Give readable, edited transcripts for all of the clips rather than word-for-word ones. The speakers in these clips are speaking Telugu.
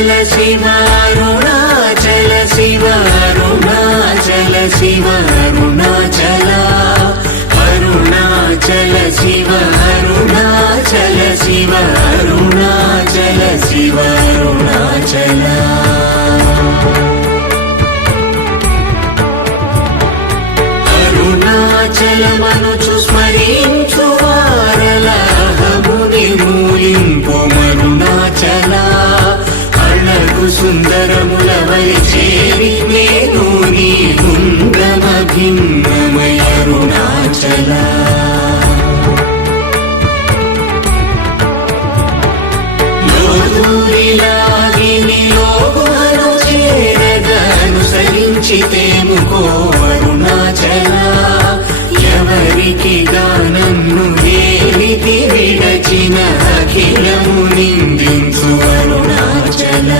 शिव अरुणाचल शिव अरुणाचल शिव अरुणाचल अरुणाचल शिव अरुणाचल शिव अरुणाचल शिव अरुणाचल అరుణాచలమనుచు స్మరించు వారలహము నిర్మూలింపు మరుణాచల అళగు సుందరముల వరి చేరి నేను నీ గుండమ భిన్నమయ అరుణాచల లోదూరిలాగిని లోగుహను చేరగా అనుసరించితేముకో అరుణాచల ఎవరికి గానన్ను దేవితి విడచిన అఖిలము నిందించు అరుణాచల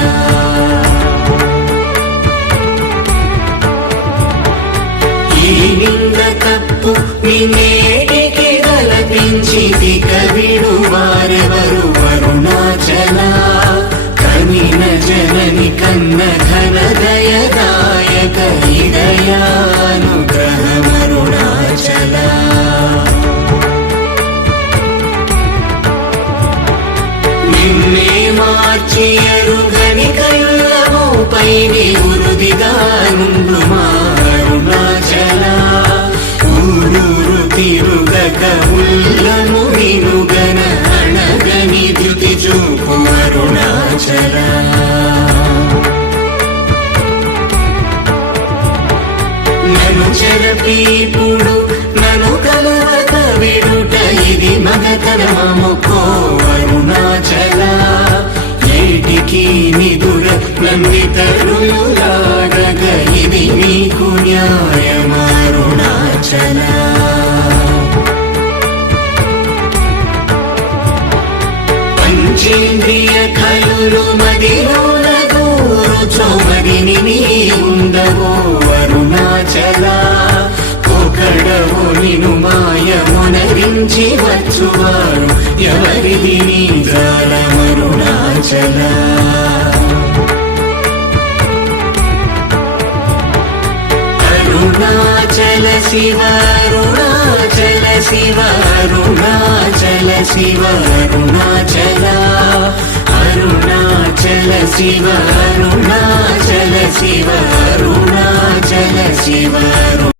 ఈ నింద తప్పు నిన్నేటికి గలపించితి కవిడు వారెవరు అరుణాచల కనిన జనని కన్న ఘన దయదాయక హృదయానుగ్రహమరుణాచల నిన్నే మార్చి ఎరుగని కళ్ళమోపై ఉరుదిగా నుండు మా అరుణాచల ఊరూరు తిరుగక ఉల్లము వినుగన అణగని ద్యుతి చూపు అరుణాచల నన్ను చెరపీపుడు నన్ను కలవక విడుట ఇది మగతరమముకో అరుణాచల ఏటికి నిదుర నందితరులు లాగగ ఇది నీకు న్యాయమరుణాచల పంచేంద్రియ కలులు మదిలోన గోరుచోమదిని నీ ఉండవో అరుణాచల ఒకడవో నిను మాయమునరించి వచ్చువారు ఎవరిది నీ జాలమరుణాచల అరుణాచల శివ అరుణాచల శివ అరుణాచల శివ అరుణాచల అరుణాచల శివ అరుణాచల శివ అరుణాచల శివ